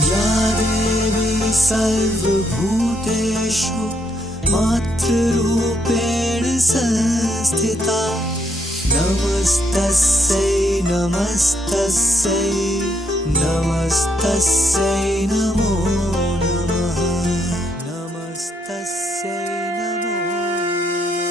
या देवी सर्वभूतेषु मातृरूपेण संस्थिता नमस्तस्यै नमस्तस्यै नमस्तस्यै नमो नमः नमस्तस्यै नमो नमः।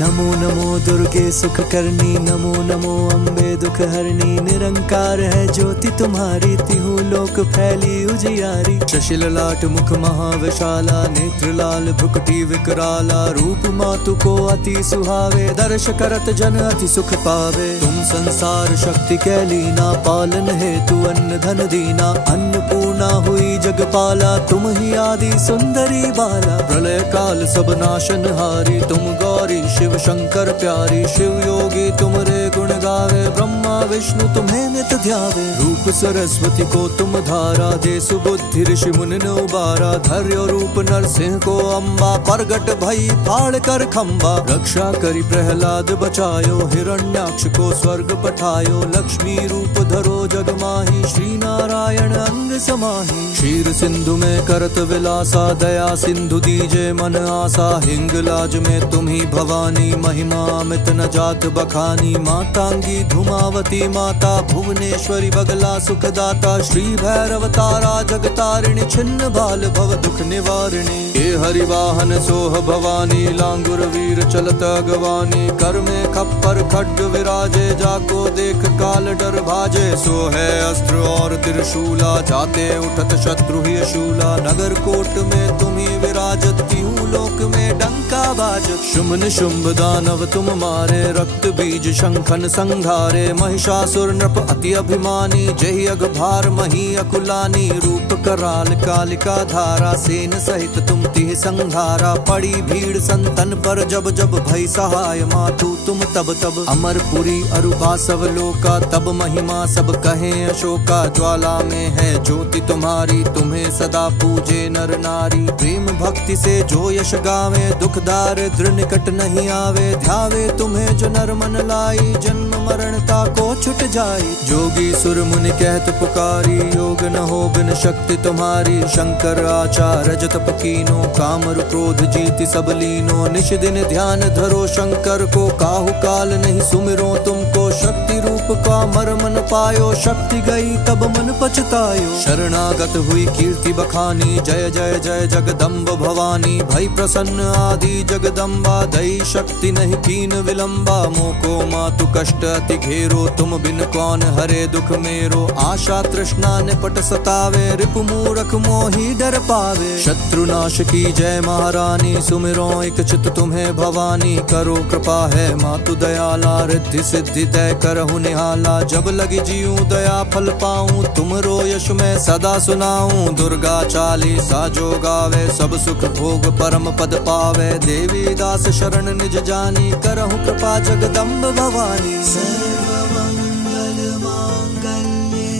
नमो नमो दुर्गे सुख करनी, नमो नमो अम्बे दुख हरनी। निरंकार है ज्योति तुम्हारी, तिहु लोक फैली उजियारी। शशिल लाट मुख महाविशाला, नेत्र लाल भ्रुकुटी विकराला। रूप मातु को अति सुहावे, दर्श करत जन अति सुख पावे। तुम संसार शक्ति कैलीना, पालन हेतु अन्न धन दीना। अन्नपूर्णा हुई जगपाला, तुम ही आदि सुंदरी बाला। प्रलय काल सब नाशन हारी, तुम गौरी शिव शंकर प्यारी। शिव योगी तुमरे गुण गावे, ब्रह्मा विष्णु तुम्हें नित ध्यावे। रूप सरस्वती को तुम धारा, दे सुबुद्धि ऋषि मुनि ने उबारा। धैर्य रूप नरसिंह को अम्बा, प्रगट भई फाड़ कर खम्बा। रक्षा करी प्रहलाद बचायो, हिरण्याक्ष को स्वर्ग पठायो। लक्ष्मी रूप धरो जग माही, श्री नारायण अंग समाही। क्षीर सिंधु में करत विलासा, दया सिंधु दीजे मन आसा। हिंगलाज में तुम ही भवानी, महिमा अमित न जात बखानी। मातांगी धुमावती माता, भुवनेश्वरी बगला सुखदाता। श्री भैरव तारा जगतारिणी, छिन्न बाल भव दुख निवारिणी। हे हरिवाहन सोह भवानी, लांगुर वीर चलत अगवानी। कर में खप्पर खड्ग विराजे, जाको देख काल डर भाजे। सो है अस्त्र और त्रिशूला, जाते उठत शत्रु ही शूला। नगर कोट में तुम ही विराजत, तिहु लोक में डंका बाजत। शुंभ निशुंभ दानव तुम मारे, रक्त बीज शंखन संघारे। महिषासुर नृप अति अभिमानी, जहि अघभार मही अकुलानी। रूप कराल कालिका धारा, सेन सहित तुम तिह संघारा। पड़ी भीड़ संतन पर जब जब, भई सहाय मातु तुम तब तब। अमरपुरी अरुबा सब लोका, तब महिमा सब कहे अशोका। ज्वाला में है ज्योति तुम्हारी, तुम्हें सदा पूजे नर नारी। प्रेम भक्ति से जो यश गावे, दुख दारिद्र निकट नहीं आवे। ध्यावे तुम्हें जो नर मन लाई, जन्म मरणता को छुट जाई। जोगी सुर मुनि कहत पुकारी, योग न हो बिन शक्ति तुम्हारी। शंकर आचार्य जतप कीनो, कामर क्रोध जीति सब लीनो। निश दिन ध्यान धरो शंकर को, काहु काल नहीं सुमिरो तुमको। शक्ति रूप का मर मन पायो, शक्ति गई तब मन पछतायो। शरणागत हुई कीर्ति बखानी, जय जय जय जगदम्ब भवानी। भई प्रसन्न आदि जगदम्बा, दई शक्ति नहीं कीन विलंबा। मोको मातु कष्ट अति घेरो, तुम बिन कौन हरे दुख मेरो। आशा तृष्णा निपट सतावे, रिपु मूरख मोहि डर पावे। शत्रुनाश की जय महारानी, सुमिरो एक चित तुम्हें भवानी। करो कृपा है मातु दयाला, रिद्धि सिद्धि दय करहु निहाला। जब लगी जीऊं दया फल पाऊं, तुमरो यश मैं सदा सुनाऊं। दुर्गा चालीसा जो गावे, सब सुख भोग परम पद पावे। देवी दास शरण निज जानी, करहु कृपा जगदम्ब भवानी। सर्वमंगल मांगल्ये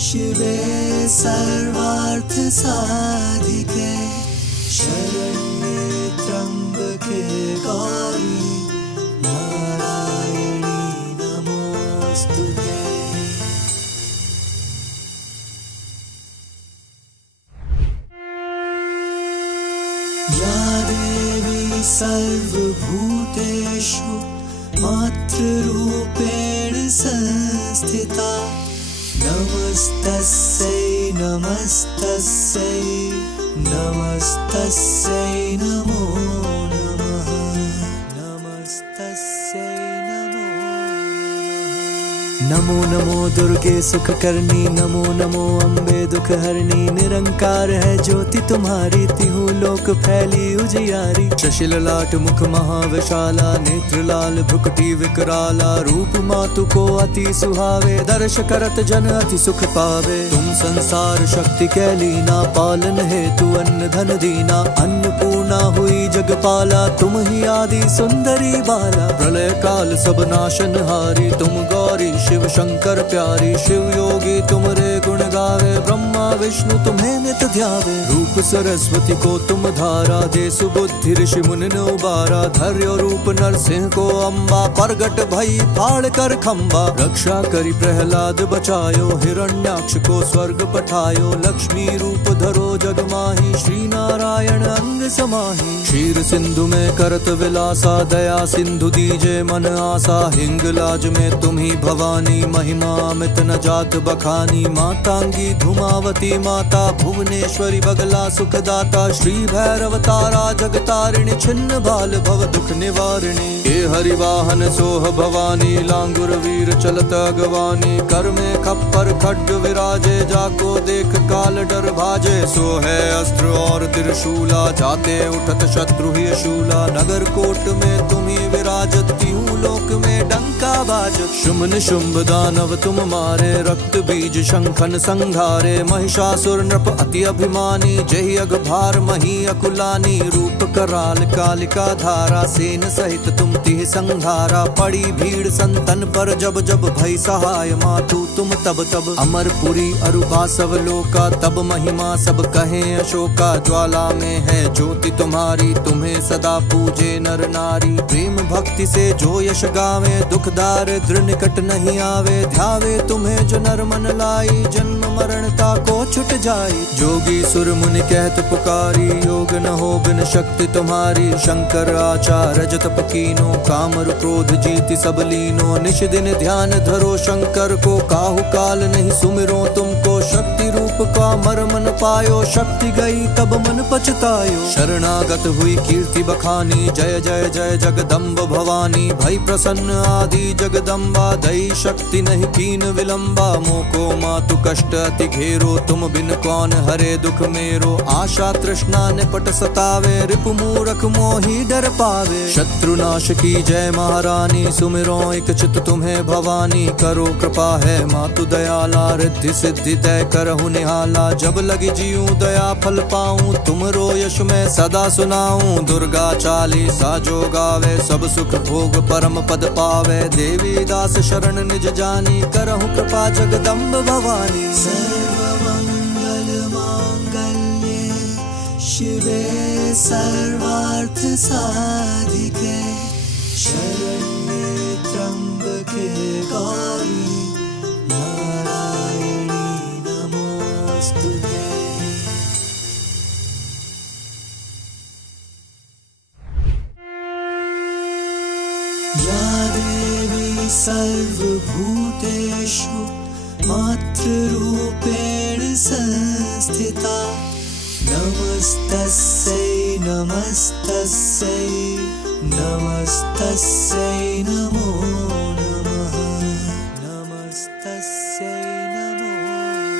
शिवे सर्वार्थ साधिके। शरण्ये त्र्यंबके गौरी, नारायणी नमोस्तुते। या देवी सर्वभूतेषु मातृरूपेण संस्थिता नमस्तस्यै नमस्तस्यै नमस्तस्यै नमो नमः नमस्तस्यै नमो नमः। नमो नमो दुर्गे सुख करनी, नमो नमो अम्बे दुख हरनी। निरंकार है ज्योति तुम्हारी, तिहु लोक फैली उजियारी। शशिल लाट मुख महाविशाला, नेत्र लाल भ्रुकुटी विकराला। रूप मातु को अति सुहावे, दर्श करत जन अति सुख पावे। तुम संसार शक्ति कैलीना, पालन हेतु अन्न धन दीना। अन्नपूर्णा हुई जगपाला, तुम ही आदि सुंदरी बाला। प्रलय काल सब नाशन हारी, तुम गौरी शिव शंकर प्यारी। शिव योगी तुमरे गुण गा गावे, ब्रह्मा विष्णु तुम्हें नित ध्यावे। रूप सरस्वती को तुम धारा, दे सुबुद्धि ऋषि मुनि ने उबारा। धैर्य रूप नरसिंह को अम्बा, प्रगट भई फाड़ कर खम्बा। रक्षा करी प्रहलाद बचायो, हिरण्याक्ष को स्वर्ग पठायो। लक्ष्मी रूप धरो जग माही, श्री नारायण अंग समाही। क्षीर सिंधु में करत विलासा, दया सिंधु दीजे मन आसा। हिंगलाज में तुम्ही भवानी, महिमा अमित न जात बखानी। मातांगी धुमावती माता, भुवनेश्वरी बगला सुखदाता। श्री भैरव तारा जगतारिणी, छिन्न बाल भव दुख निवारिणी। हे हरिवाहन सोह भवानी, लांगुर वीर चलत अगवानी। कर में खप्पर खड्ग विराजे, जाको देख काल डर भाजे। सो है अस्त्र और त्रिशूला, जाते उठत शत्रु ही शूला। नगर कोट में तुम्ही विराजत, तिहु लोक में डंका बाजत। शुंभ निशुंभ दानव तुम मारे, रक्त बीज शंखन संघारे। महिषासुर नृप अति अभिमानी, जहि अघभार मही अकुलानी। रूप कराल कालिका धारा, सेन सहित तुम तिह संघारा। पड़ी भीड़ संतन पर जब जब, भई सहाय मातु तुम तब तब। अमरपुरी अरुभा सब लोका, तब महिमा सब कहे अशोका। ज्वाला में है ज्योति तुम्हारी, तुम्हें सदा पूजे नर नारी। प्रेम भक्ति से जो यश गावे, दुख दारिद्र निकट नहीं आवे। ध्यावे तुम्हें जो नर मन लाई, जन्म मरणता को छुट जाई। जोगी सुर मुनि कहत पुकारी, योग न हो बिन शक्ति तुम्हारी। शंकर आचार्य जत पकीनो, काम क्रोध जीति सब लीनो। निश दिन ध्यान धरो शंकर को, काहु काल नहीं सुमिरो तुमको। शक्ति रूप का मर्म न पायो, शक्ति गई तब मन पछतायो। शरणागत हुई कीर्ति बखानी, जय जय जय जगदम्ब भवानी। भई प्रसन्न आदि जगदम्बा, दई शक्ति नहीं कीन विलंबा। मोको मातु कष्ट अति घेरो, तुम बिन कौन हरे दुख मेरो। आशा तृष्णा निपट सतावे, रिपु मूरख मोहि डर पावे। शत्रुनाश की जय महारानी, सुमिरो एक चित तुम्हें भवानी। करो कृपा है मातु दयाला, रिद्धि सिद्धि दय करहु निहाला। जब लगी जीऊं दया फल पाऊं, तुमरो यश में सदा सुनाऊं। दुर्गा चालीसा जो गावे, सब सुख भोग परम पद पावे। देवी दास शरण निज जानी, करहु कृपा जगदम्ब भवानी। सर्वमंगल मांगल्ये शिवे सर्वार्थ साधिके, शरण्ये त्र्यंबके गौरी नारायणी नमोस्तुते। या देवी सर्वभूतेषु मातृरूपेण संस्थिता। नमस्तस्यै नमस्तस्यै नमस्तस्यै नमो नमः। नमस्तस्यै नमो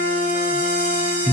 नमः।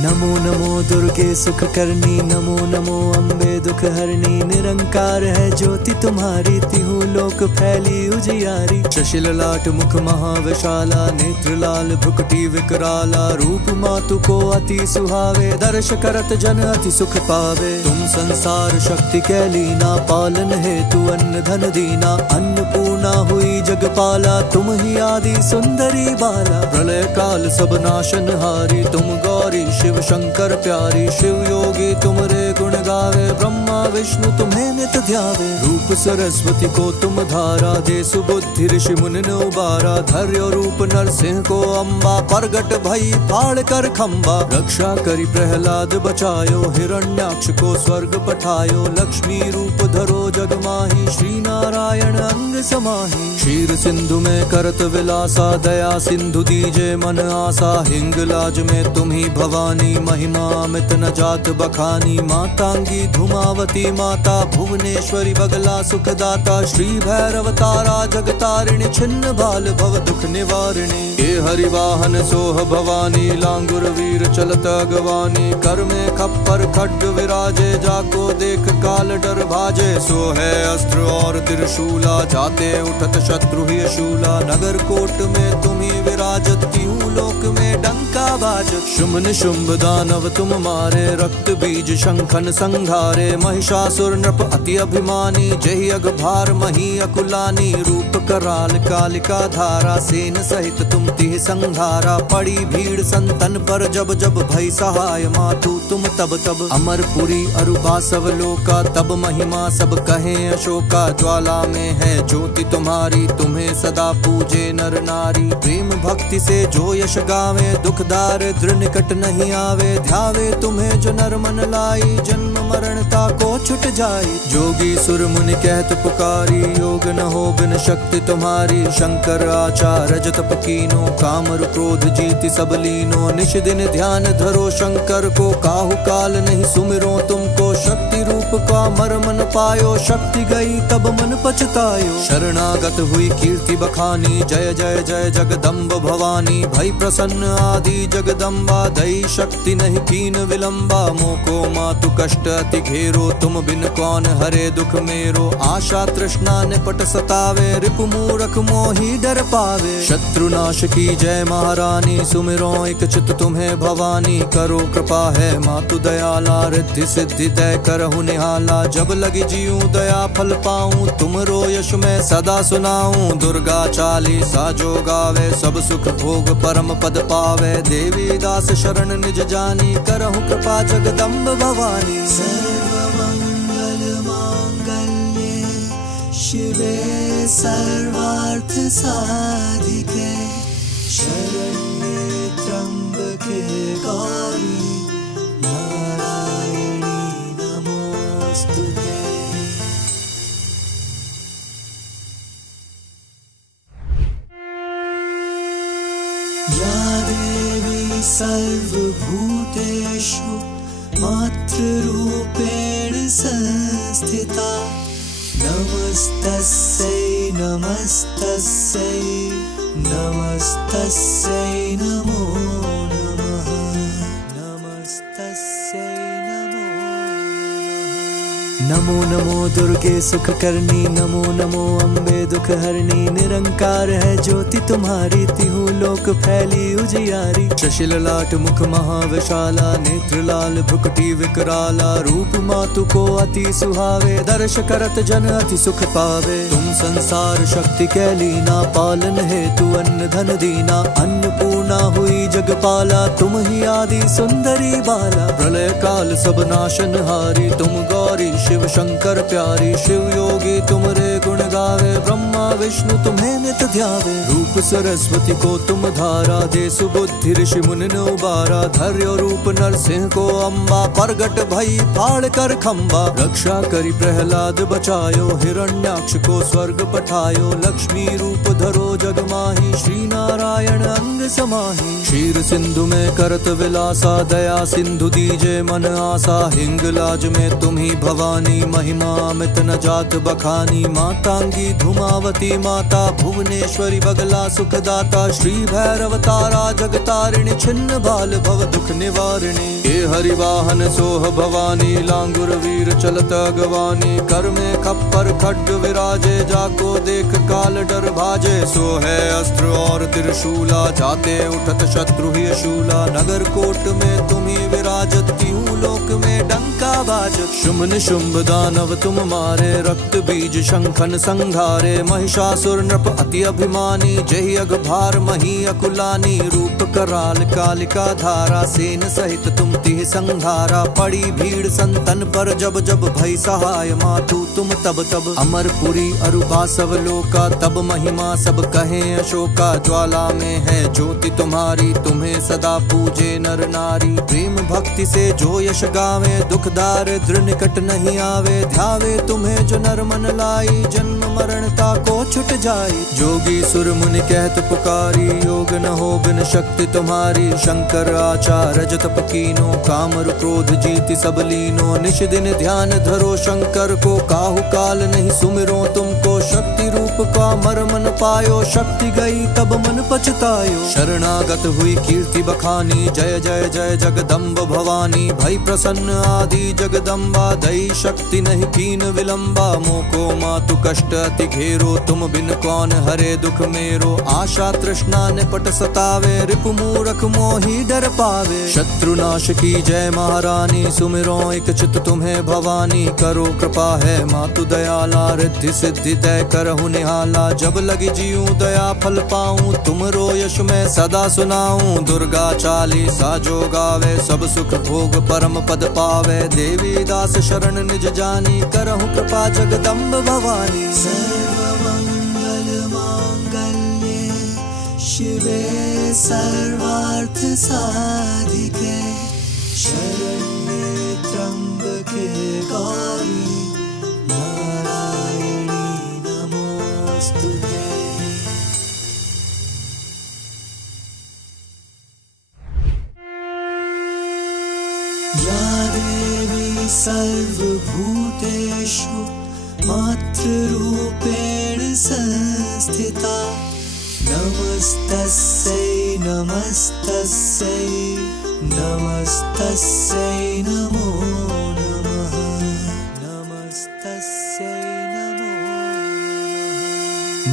नमो नमो दुर्गे सुख करनी, नमो नमो अम्बे दुख हरनी। निरंकार है ज्योति तुम्हारी, तिहु लोक फैली उजियारी। शशिल लाट मुख महाविशाला, नेत्र लाल भ्रुकुटी विकराला। रूप मातु को अति सुहावे, दर्श करत जन अति सुख पावे। तुम संसार शक्ति कैलीना, पालन हेतु अन्न धन दीना। अन्नपूर्णा हुई जगपाला, तुम ही आदि सुंदरी बाला। प्रलय काल सब नाशन हारी, तुम गौरी शिव शंकर प्यारी। शिव योगी तुमरे गुण गावे, ब्रह्मा विष्णु तुम्हें नित ध्यावे। रूप सरस्वती को तुम धारा, दे सुबुद्धि ऋषि मुनि ने उबारा। धैर्य रूप नरसिंह को अम्बा, प्रगट भई फाड़ कर खम्बा। रक्षा करी प्रहलाद बचायो, हिरण्याक्ष को स्वर्ग पठायो। लक्ष्मी रूप धरो जग माही, श्री नारायण अंग समाही। क्षीर सिंधु में करत विलासा, दया सिंधु दीजे मन आसा। हिंगलाज में तुम्ही भवानी, महिमा अमित न जात बखानी। मातांगी धुमावती माता, भुवनेश्वरी बगला सुखदाता। श्री भैरव तारा जगतारिणी, छिन्न बाल भव दुख निवारिणी। हे हरिवाहन सोह भवानी, लांगुर वीर चलत अगवानी। कर में खप्पर खड्ग विराजे, जाको देख काल डर भाजे। सो है अस्त्र और त्रिशूला, जाते उठत शत्रु ही शूला। नगर कोट में तुम्ही विराजत, तिहु लोक में डंका बाजत। शुंभ निशुंभ दानव तुम मारे, रक्त बीज शंखन संघारे। महिषासुर नृप अति अभिमानी, जहि अघ भार मही अकुलानी। रूप कराल कालिका धारा, सेन सहित तुम तिह संघारा। पड़ी भीड़ संतन पर जब जब, भई सहाय मातु तुम तब तब। अमरपुरी अरुबा सब लोका, तब महिमा सब कहे अशोका। ज्वाला में है ज्योति तुम्हारी, तुम्हें सदा पूजे नर नारी। प्रेम भक्ति से जो यश गावे, दुख दारिद्र निकट नहीं आवे। ध्यावे तुम्हें जो नर मन लाई, जन्म मरणता को छुट जाई। जोगी सुर मुनि कहत पुकारी, योग न हो बिन शक्ति तुम्हारी। शंकर आचार्य जतप कीनो, काम क्रोध जीति सब लीनो। निश दिन ध्यान धरो शंकर को, काहू काल नहीं सुमिरो तुमको। शक्ति रूप का मर मन पायो, शक्ति गई तब मन पछतायो। शरणागत हुई कीर्ति बखानी, जय जय जय जगदम्ब भवानी। भई प्रसन्न आदि जगदम्बा, दई शक्ति नहीं कीन विलंबा। मोको मातु कष्ट अति घेरो, तुम बिन कौन हरे दुख मेरो। आशा तृष्णा निपट सतावे, रिपु मूरख मोहि डर पावे। शत्रुनाश की जय महारानी, सुमिरो एक चित तुम्हें भवानी। करो कृपा है मातु दयाला, रिद्धि सिद्धि दय करहु निहाला। जब लगी जीऊं दया फल पाऊं, तुमरो यश मैं सदा सुनाऊं। दुर्गा चालीसा जो गावे, सब सुख भोग परम पद पावे। देवी दास शरण निज जानी, करहु कृपा जगदम्ब भवानी। सर्वमंगल मांगल्ये शिवे सर्वार्थ साधिके, शरण्ये त्र्यंबके गौरी नारायणी नमोस्तुते। या देवी सर्वभूतेषु मातृरूपेण संस्थिता। नमस्तस्यै नमस्तस्यै नमस्तस्यै नमो नमः। नमस्तस्यै नमो नमः। नमो नमो दुर्गे सुख करनी, नमो नमो अम्बे दुख हरनी। निरंकार है ज्योति तुम्हारी, तिहु लोक फैली उजियारी। शशिल लाट मुख महाविशाला, नेत्र लाल भ्रुकुटी विकराला। रूप मातु को अति सुहावे, दर्श करत जन अति सुख पावे। तुम संसार शक्ति कैलीना, पालन हेतु अन्न धन दीना। अन्नपूर्णा हुई जगपाला, तुम ही आदि सुंदरी बाला। प्रलय काल सब नाशनहारी, तुम गौरी शिव शंकर प्यारी। शिव योगी तुमरे गुण गावे, ब्रह्मा विष्णु तुम्हें नित ध्यावे। रूप सरस्वती को तुम धारा, दे सुबुद्धि ऋषि मुनि ने उबारा। धैर्य रूप नरसिंह को अम्बा, प्रगट भई फाड़ कर खम्बा। रक्षा करी प्रहलाद बचायो, हिरण्याक्ष को स्वर्ग पठायो। लक्ष्मी रूप धरो जग माही, श्री नारायण अंग समाही। क्षीर सिंधु में करत विलासा, दया सिंधु दीजे मन आसा। हिंगलाज में तुम ही भवानी, महिमा अमित न जात बखानी। मातांगी धुमावती माता, भुवनेश्वरी बगला सुखदाता। श्री भैरव तारा जगतारिणी, छिन्न बाल भव दुख निवारिणी। ये हरिवाहन सोह भवानी, लांगुर वीर चलत अगवानी। कर में खप्पर खड्ग विराजे, जाको देख काल डर भाजे। सो है अस्त्र और त्रिशूला, जाते उठत शत्रु ही शूला। नगर कोट में तुम ही विराजत, तिहु लोक में डंका बाजत। शुंभ निशुंभ दानव तुम मारे, रक्त बीज शंखन संघारे। महिषासुर नृप अति अभिमानी, जहि अघ भार मही अकुलानी। रूप कराल कालिका धारा, सेन सहित तुम तिह संघारा। पड़ी भीड़ संतन पर जब जब, भई सहाय मातु तुम तब तब। अमरपुरी अरुबा सब लोका, तब महिमा सब कहे अशोका। ज्वाला में है ज्योति तुम्हारी, तुम्हें सदा पूजे नर नारी। प्रेम भक्ति से जो यश गावे, दुख दारिद्र निकट नहीं आवे। ध्यावे तुम्हें जो नर मन लाई, जन्म मरणता को छुट जाई। जोगी सुर मुनि कहत पुकारी, योग न हो बिन शक्ति तुम्हारी। शंकर आचार्य जतप कीनो, काम क्रोध जीति सब लीनो। निश दिन ध्यान धरो शंकर को, काहू काल नहीं सुमिरो तुमको। शक्ति रूप का मर मन पायो, शक्ति गई तब मन पछतायो। शरणागत हुई कीर्ति बखानी, जय जय जय जगदम्ब भवानी। भई प्रसन्न आदि जगदम्बा, दई शक्ति नहीं कीन विलंबा। मोको मातु कष्ट अति घेरो, तुम बिन कौन हरे दुख मेरो। आशा तृष्णा निपट सतावे, रिपु रिपु मूरख मोहि डर पावे। शत्रुनाश की जय महारानी, सुमिरो एक चित तुम्हें भवानी। करो कृपा है मातु दयाला, रिद्धि सिद्धि दय करहु निहाला। जब लगी जीऊं दया फल पाऊं, तुमरो यश मैं सदा सुनाऊं। दुर्गा चालीसा जो गावे, सब सुख भोग परम पद पावे। देवी दास शरण निज जानी, करहु कृपा जगदम्ब भवानी। सर्वमंगल मांगल्ये शिवे सर्वार्थ साधिके, शरण्ये त्र्यंबके गौरी नारायणी नमोस्तुते। या देवी सर्वभूतेषु मातृरूपेण संस्थिता, नमस्तस्यै नमस्तस्यै नमस्तस्यै नमो नमः। नमस्तस्यै नमो नमः।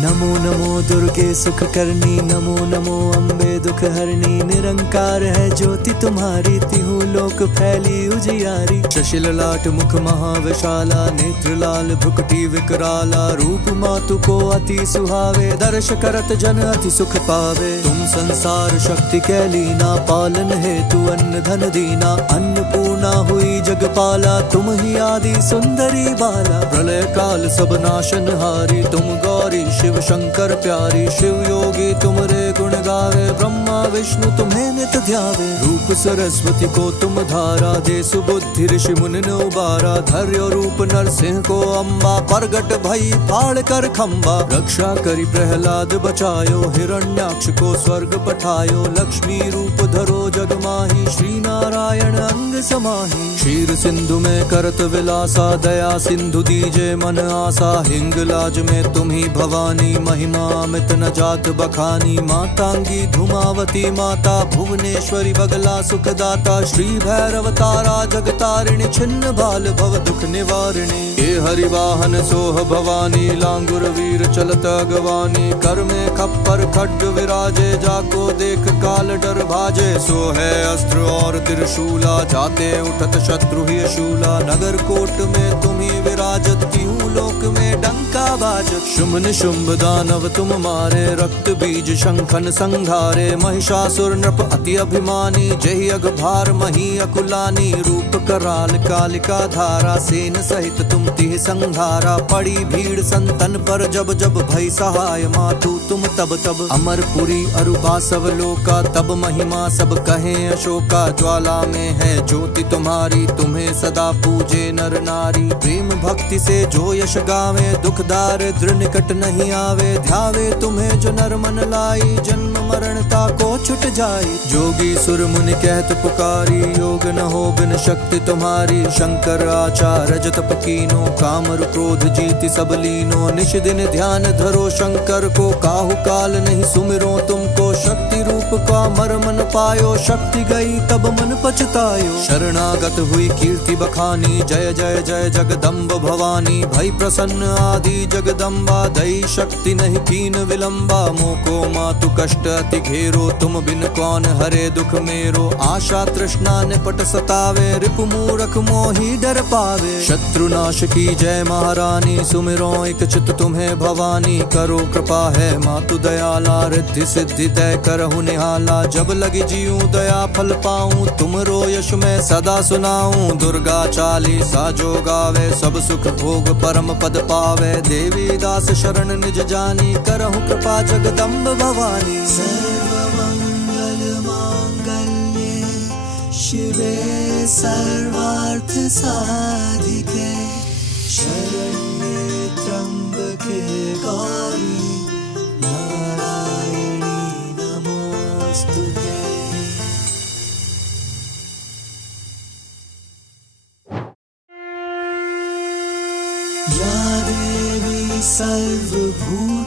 नमो नमो दुर्गे सुख करनी, नमो नमो अम्बे दुख हरनी। निरंकार है ज्योति तुम्हारी, तिहु लोक फैली उजियारी। शशि ललाट मुख महाविशाला, नेत्र लाल भ्रुकुटी विकराला। रूप मातु को अति सुहावे, दर्श करत जन अति सुख पावे। तुम संसार शक्ति कैलीना, पालन हेतु अन्न धन दीना। अन्नपूर्णा हुई जगपाला, तुम ही आदि सुंदरी बाला। प्रलय काल सब नाशन हारी, तुम गौरी शिव शंकर प्यारी। शिव योगी तुमरे गुण गावे, ब्रह्मा विष्णु तुम्हें नित ध्यावे। रूप सरस्वती को तुम धारा, दे सुबुद्धि ऋषि मुनि ने उबारा। धैर्य रूप नरसिंह को अम्बा, प्रगट भई फाड़ कर खम्बा। रक्षा करी प्रहलाद बचायो, हिरण्याक्ष को स्वर्ग पठायो। लक्ष्मी रूप धरो जग माही, श्री नारायण अंग समाही। क्षीर सिंधु में करत विलासा, दया सिंधु दीजे मन आसा। हिंगलाज में तुम ही भवानी, महिमा अमित न जात बखानी। मातांगी धुमावती माता, भुवनेश्वरी बगला सुखदाता। श्री भैरव तारा जगतारिणी, छिन्न बाल भव दुख निवारिणी। हे हरिवाहन सोह भवानी, लांगुर वीर चलत अगवानी। कर में खप्पर खड्ग विराजे, जाको देख काल डर भाजे। सो है अस्त्र और त्रिशूला, जाते उठत शत्रु ही शूला। नगर कोट में तुम ही विराजत, तिहु लोक में डंका बाजत। शुंभ निशुंभ दानव तुम मारे, रक्त बीज शंखन संघारे। महिषासुर नृप अति अभिमानी, जहि अघभार मही अकुलानी। रूप कराल कालिका धारा, सेन सहित तुम तिह संघारा। पड़ी भीड़ संतन पर जब जब, भई सहाय मातु तुम तब तब। अमरपुरी अरुबासव लोका, तब महिमा सब कहे अशोका। ज्वाला में है ज्योति तुम्हारी, तुम्हें सदा पूजे नर नारी। प्रेम भक्ति से जो यश गावे, दुख दारिद्र निकट नहीं आवे। ध्यावे तुम्हें जो नर मन लाई, जन्म मरणता को छुट जाई। जोगी सुर मुनि कहत पुकारी, योग न हो बिन शक्ति तुम्हारी। शंकर आचार्य जतप कीनो, काम क्रोध जीति सब लीनो। निश दिन ध्यान धरो शंकर को, काहु काल नहीं सुमिरो तुमको। शक्ति रूप का मर्मन पायो, शक्ति गई तब मन पछतायो। शरणागत हुई कीर्ति बखानी, जय जय जय जगदम्ब भवानी। भई प्रसन्न आदि जगदम्बा, दई शक्ति नहीं कीन विलंबा। मोको मातु कष्ट अति घेरो, तुम बिन कौन हरे दुख मेरो। आशा तृष्णा निपट सतावे, रिपु मूरख मोहि डर पावे। शत्रुनाश की जय महारानी, सुमिरो एक चित तुम्हें भवानी। करो कृपा है मातु दयाला, रिद्धि सिद्धि दय करहु निहाला। जब लगी जीऊं दया फल पाऊं, तुमरो यश मैं सदा सुनाऊं। दुर्गा चालीसा जो गावे, सब सुख भोग परम पद पावे। देवी दास शरण निज जानी, करहु कृपा जगदम्ब भवानी। सर्वमंगल मांगल्ये शिवे सर्वार्थ साधिके, शरण्ये त्र्यंबके गौरी नारायणी नमोस्तुते। या देवी सर्वभूतेषु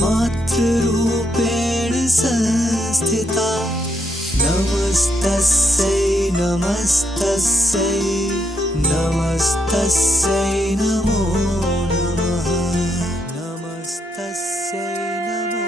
मातृरूपेण संस्थिता, नमस्तस्यै नमस्तस्यै नमस्तस्यै नमो नमः। नमस्तस्यै नमो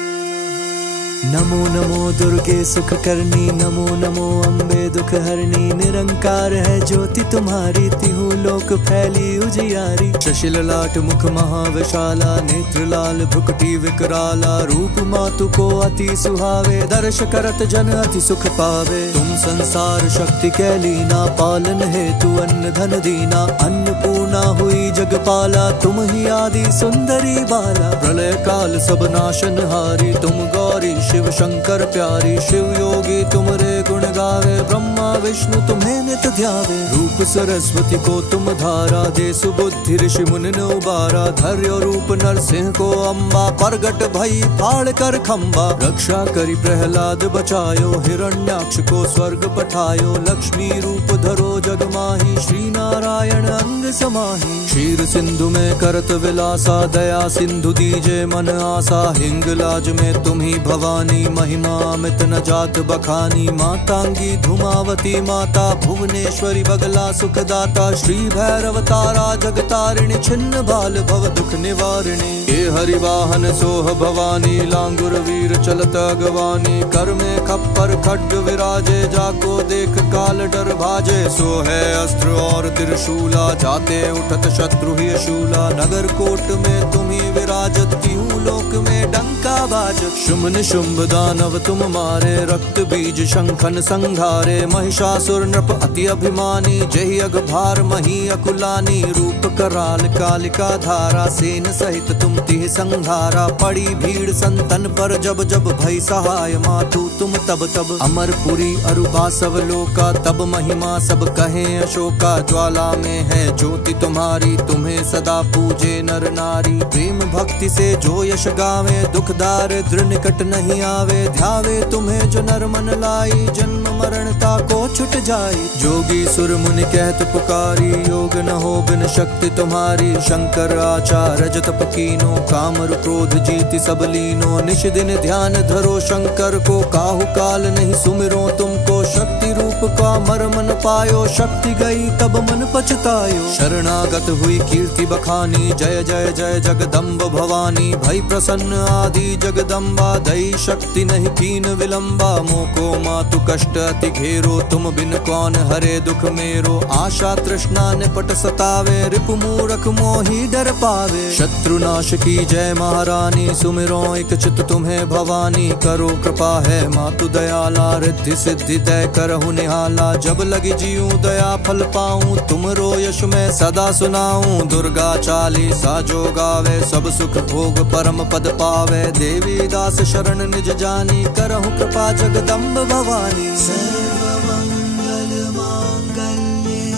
नमः। नमो नमो दुर्गे सुख करनी, नमो नमो अम्बे दुख हरनी। निरंकार है ज्योति तुम्हारी, तिहु लोक फैली उजियारी। शशिल लाट मुख महाविशाला, नेत्र लाल भ्रुकुटी विकराला। रूप मातु को अति सुहावे, दर्श करत जन अति सुख पावे। तुम संसार शक्ति कैलीना, पालन हेतु अन्न धन दीना। अन्नपूर्णा हुई जगपाला, तुम ही आदि सुंदरी बाला। प्रलय काल सब नाशन हारी, तुम गौरी शिव शंकर प्यारी। शिव योगी तुमरे गुण गावे, ब्रह्मा विष्णु तुम्हें नित ध्यावे। रूप सरस्वती को तुम धारा, दे सुबुद्धि ऋषि मुनि ने उबारा। धैर्य रूप नरसिंह को अम्बा, प्रगट भई फाड़ कर खम्बा। रक्षा करी प्रहलाद बचायो, हिरण्याक्ष को स्वर्ग पठायो। लक्ष्मी रूप धरो जग माही, श्री नारायण अंग समाही। क्षीर सिंधु में करत विलासा, दया सिंधु दीजे मन आसा। हिंगलाज में तुम ही भवानी, महिमा अमित न जात बखानी। मातांगी धुमावती माता, भुवनेश्वरी बगला सुखदाता। श्री भैरव तारा जगतारिणी, छिन्न बाल भव दुख निवारिणी। हे हरिवाहन सोह भवानी, लांगुर वीर चलत अगवानी। कर में खप्पर खड्ग विराजे, जाको देख काल डर भाजे। सो है अस्त्र और त्रिशूला, जाते उठत शत्रु ही शूला। नगर कोट में तुम ही विराजत, तिहु लोक में डंका बाजत। शुंभ निशुंभ दानव तुम मारे, रक्त बीज शंखन संघारे। महिषासुर नृप अति अभिमानी, जहि अघ भार मही अकुलानी। रूप कराल कालिका धारा, सेन सहित तुम तिह संघारा। पड़ी भीड़ संतन पर जब जब, भई सहाय मातु तुम तब तब। अमरपुरी अरुबा सब लोका, तब महिमा सब कहे अशोका। ज्वाला में है ज्योति तुम्हारी, तुम्हें सदा पूजे नर नारी। प्रेम भक्ति से जो यश गावे, दुख दारिद्र निकट नहीं आवे। ध्यावे तुम्हें जो नर मन लाई, जन्म मरणता को छुट जाई। जोगी सुर मुनि कहत पुकारी, योग न हो बिन शक्ति तुम्हारी। शंकर आचार्य जतप कीनो, कामर क्रोध जीति सब लीनो। निश दिन ध्यान धरो शंकर को, काहु काल नहीं सुमिरो तुमको। शक्ति रूप का मर्म न पायो, शक्ति गई तब मन पछतायो। शरणागत हुई कीर्ति बखानी, जय जय जय जगदम्ब भवानी। भई प्रसन्न आदि जगदम्बा, दई शक्ति नहीं कीन विलंबा। मोको मातु कष्ट अति घेरो, तुम बिन कौन हरे दुख मेरो। आशा तृष्णा निपट सतावे, रिपु मूरख मोहि डर पावे। शत्रुनाश की जय महारानी, सुमिरो एक चित तुम्हें भवानी। करो कृपा है मातु दयाला, रिद्धि सिद्धि दय करहु निहाला। जब लगी जीऊं दया फल पाऊं, तुमरो यश मैं सदा सुनाऊं। दुर्गा चालीसा जो गावे, सब सुख भोग परम पद पावे। देवी दास शरण निज जानी, करहु कृपा जगदम्ब भवानी। सर्वमंगल मांगल्ये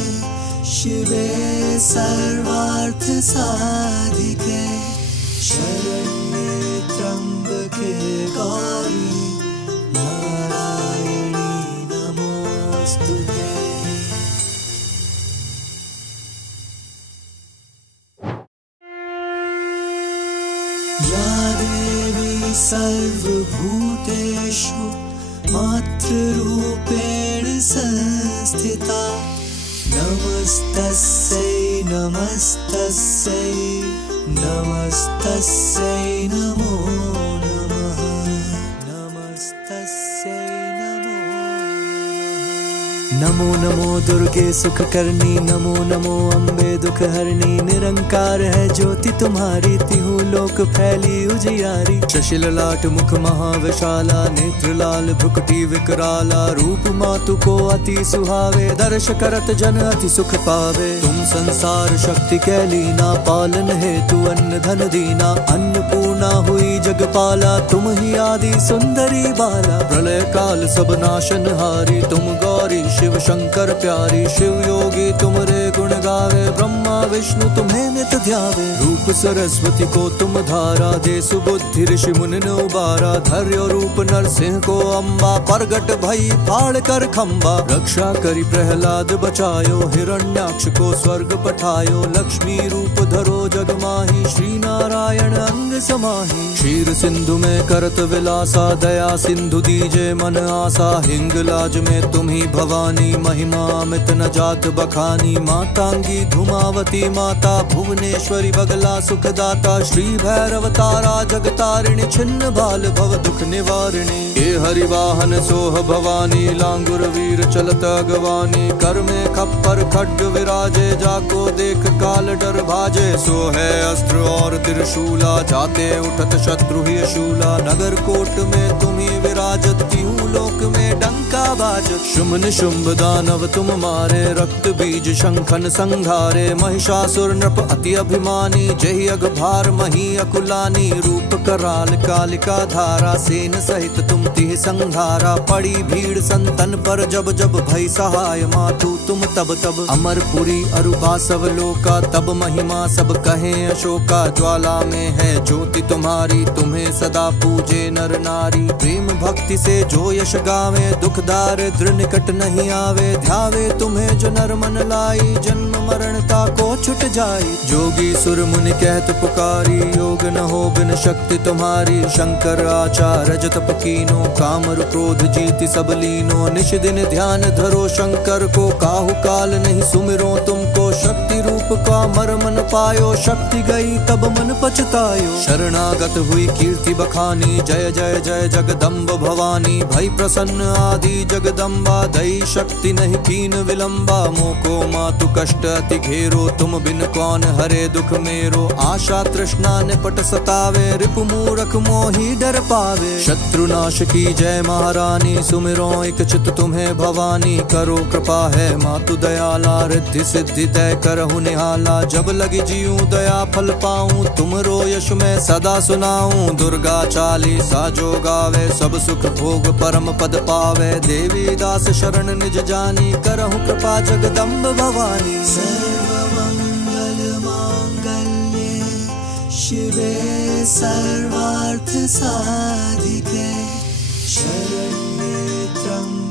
शिवे सर्वार्थ साधिके, शरण्ये त्र्यंबके गौरी नारायणी नमोस्तुते। या देवी सर्वभूतेषु मातृरूपेण संस्थिता। नमस्तस्यै नमस्तस्यै नमस्तस्यै नमो नमः। नमस्तस्यै नमो नमः। नमो नमो दुर्गे सुख करनी, नमो नमो अम्बे दुख हरनी। निरंकार है ज्योति तुम्हारी, तिहु लोक फैली उजियारी। शशिल लाट मुख महाविशाला, नेत्र लाल भ्रुकुटी विकराला। रूप मातु को अति सुहावे, दर्श करत जन अति सुख पावे। तुम संसार शक्ति कैलीना, पालन हेतु अन्न धन दीना। अन्नपूर्णा हुई जगपाला, तुम ही आदि सुंदरी बाला। प्रलय काल सब नाशन हारी, तुम गौरी शिव शंकर प्यारी। शिव योगी तुमरे गुण गावे, ब्रह्मा विष्णु तुम्हें नित ध्यावे। रूप सरस्वती को तुम धारा, दे सुबुद्धि ऋषि मुनि ने उबारा। धैर्य रूप नरसिंह को अम्बा, प्रगट भई फाड़ कर खम्बा। रक्षा करी प्रहलाद बचायो, हिरण्याक्ष को स्वर्ग पठायो। लक्ष्मी रूप धरो जग माही, श्री नारायण अंग समाही। क्षीर सिंधु में करत विलासा, दया सिंधु दीजे मन आसा। हिंगलाज में तुम्ही भवानी, महिमा अमित न जात बखानी। मातांगी धुमावती माता, भुवनेश्वरी बगला सुखदाता। श्री भैरव तारा जगतारिणी, छिन्न बाल भव दुख निवारिणी। ये हरिवाहन सोह भवानी, लांगुर वीर चलत अगवानी। कर में खप्पर खड्ग विराजे, जाको देख काल डर भाजे। सो है अस्त्र और त्रिशूला, जाते उठत शत्रु ही शूला। नगर कोट में तुम्ही विराजत, तिहु लोक में डंका बाजत। शुम्भ निशुम्भ दानव तुम मारे, रक्त बीज शंखन संघारे। महिषासुर नृप अति अभिमानी, जहि अघ भार मही अकुलानी। रूप कराल कालिका धारा, सेन सहित तुम तिह संघारा। पड़ी भीड़ संतन पर जब जब, भई सहाय मातु तुम तब तब। अमरपुरी अरुबा सब लोका, तब महिमा सब कहे अशोका। ज्वाला में है ज्योति तुम्हारी, तुम्हें सदा पूजे नर नारी। प्रेम भक्ति से जो यश गावे, दुख दारिद्र निकट नहीं आवे। ध्यावे तुम्हें जो नर मन लाई, जन्म मरणता को छुट जाई। जोगी सुर मुनि कहत पुकारी, योग न हो बिन शक्ति तुम्हारी। शंकर आचार्य जतप कीनो, कामर क्रोध जीति सब लीनो। निश दिन ध्यान धरो शंकर को, काहु काल नहीं सुमिरो तुमको। शक्ति रूप का मर्म न पायो, शक्ति गई तब मन पछतायो। शरणागत हुई कीर्ति बखानी, जय जय जय जगदम्ब भवानी। भई प्रसन्न आदि जगदम्बा, दई शक्ति नहीं कीन विलंबा। मोको मातु कष्ट अति घेरो, तुम बिन कौन हरे दुख मेरो। आशा तृष्णा निपट सतावे, रिपु मूरख मोहि डर पावे। शत्रुनाश की जय महारानी, सुमिरो एक चित तुम्हें भवानी। करो कृपा है मातु दयाला, रिद्धि सिद्धि दय करहु निहाला। जब लगी जीऊं दया फल पाऊं, तुमरो यश में सदा सुनाऊं। दुर्गा चालीसा जो गावे, सब सुख भोग परम पद पावे। देवी दास शरण निज जानी, करहु कृपा जगदम्ब भवानी। सर्वमंगल मांगल्ये शिवे सर्वार्थ साधिके, शरण्ये त्र्यंबके